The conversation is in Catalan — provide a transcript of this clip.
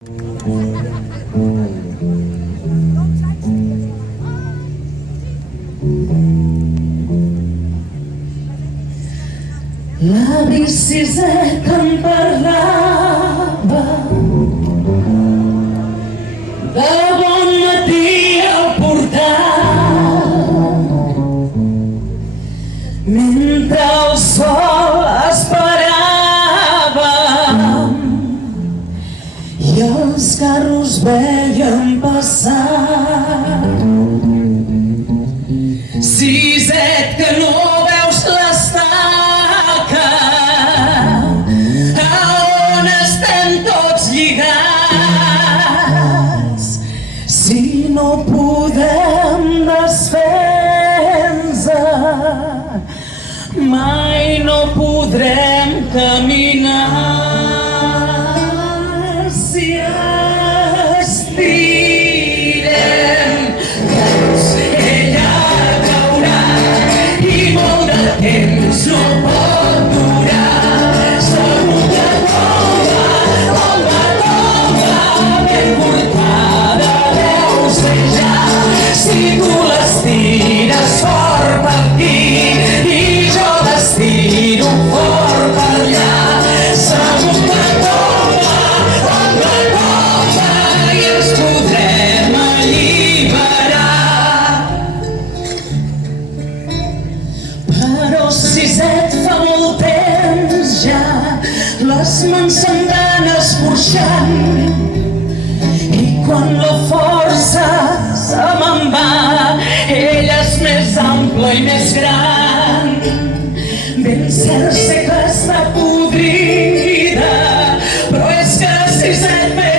L'avi Siset em parlava de bon matí al portal, mentre el sol esperàvem i els carros veiem passar. Siset, que no veus l'estaca, a on estem tots lligats? Si no podem desfer-nos, mai no podrem caminar. Si estirem peus, ella caurà i molt de temps no pot durar. Segur que tomba, ben portada deu ser ja. Si tu l'estires fort per aquí i jo l'estiro fort per allà, segur que tomba i ens podrem alliberar. Però Siset, fa molt temps ja les mans se'n van escorxant i quan la força se me'n va, ella és més ampla i més gran. Ben cert sé que està podrida, però és que Siset ve